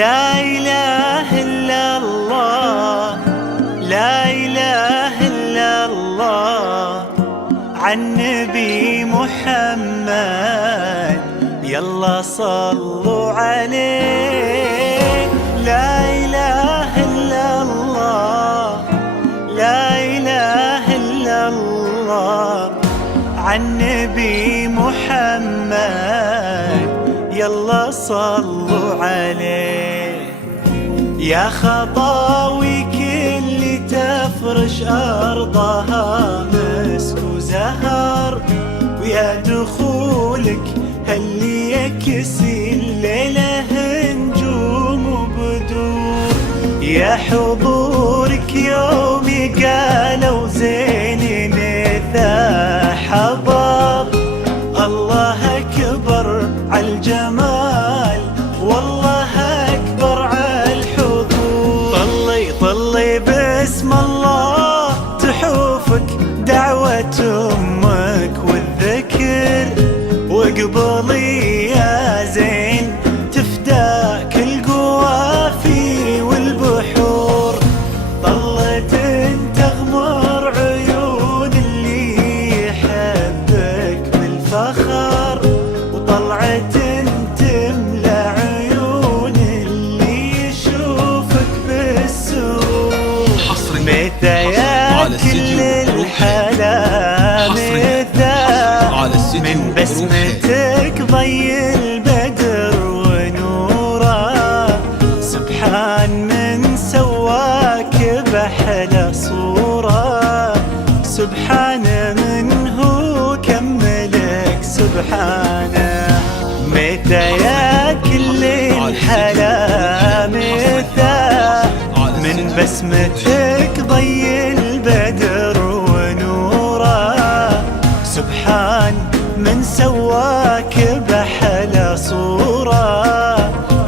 لا إله إلا الله، لا إله إلا الله، عن نبي محمد يلا صلوا عليه. لا إله إلا الله، لا إله إلا الله، عن نبي محمد يلا صلوا عليه. يا خطاوي كل تفرش أرضها مسك وزهر، ويا دخولك هاللي يكسي الليلة نجوم وبدور. يا حضورك يومي قالوا زين نثا حضر. الله أكبر عالجمال، والله أكبر عالحضور. طلي باسم الله تحوفك دعوة أمك والذكر، وقبلي يا زين تفداك القوافي والبحور. ظلت تغمر عيون اللي يحبك بالفخر، وطلعت تملى عيون اللي يشوفك بالسرور. مثايا كل الحلا مثا من بسمتك ضي البدر ونوره. سبحان من سواك بأحلى صورة، سبحان من هو كملك سبحانه. متى يا كل الحلا متى من بسمتك ضي البدر ونوره. سبحان من سواك بأحلى صورة،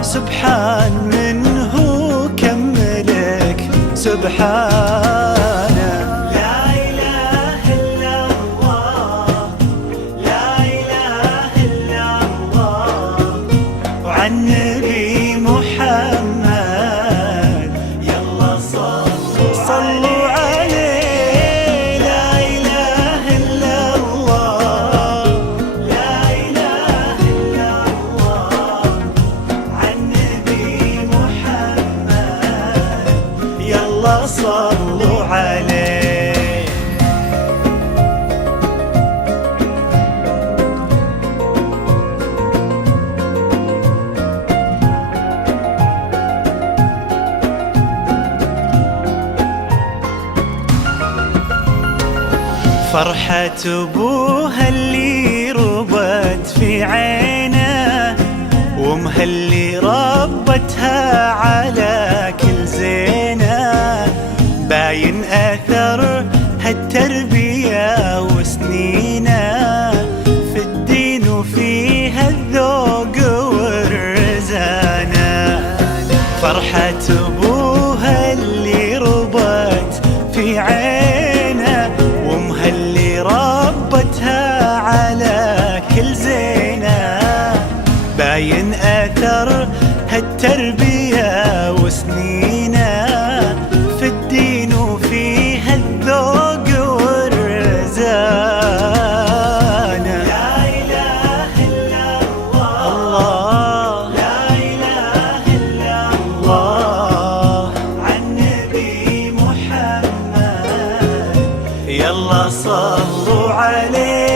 سبحان من هو كملك سبحانه. لا إله إلا الله، لا إله إلا الله، وعن نبي محمد يلا صلوا عليه. لا إله إلا الله، لا إله إلا الله، عن نبي محمد يلا صلوا عليه. فرحة أبوها اللي ربت في عينه، وامها اللي ربتها على كل زينه. باين أثر هالتربية وسنينه في الدين وفيها الذوق والرزانة. فرحة أبوها اللي ربت في عينه، وامها اللي ربتها على كل زينه. باين أثر هالتربية وسنينه في الدين وفيها الذوق والرزانة. لا إله إلا الله، لا إله إلا الله، عن نبي محمد يلا صلوا عليه.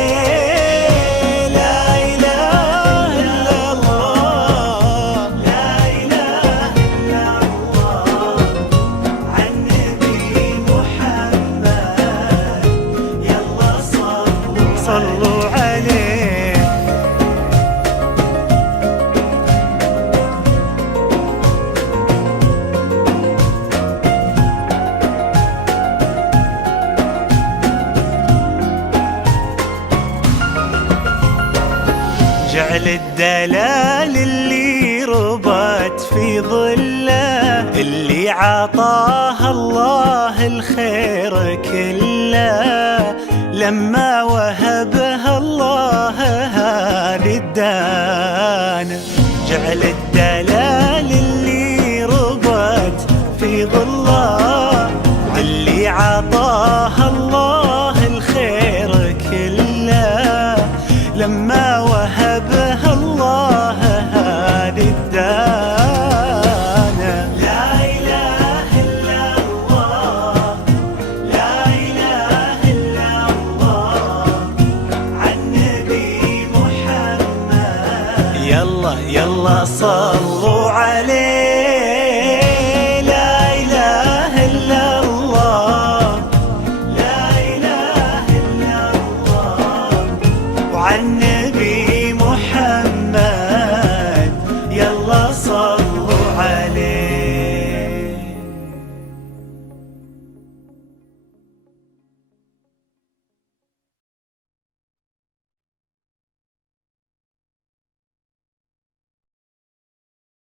صلوا عليه. جعل الدلال اللي ربت في ظله، اللي عطاها الله الخير كله. لما وهبها الله هذه الدانة، جعل الدلال اللي حبيب الله اللي عطاه الله الخير كله، لما وهبه الله هذه الدانة. لا إله إلا الله، لا إله إلا الله، عن نبي محمد. يلا يلا صلوا عليه. لا إله إلا الله، لا إله إلا الله، وعن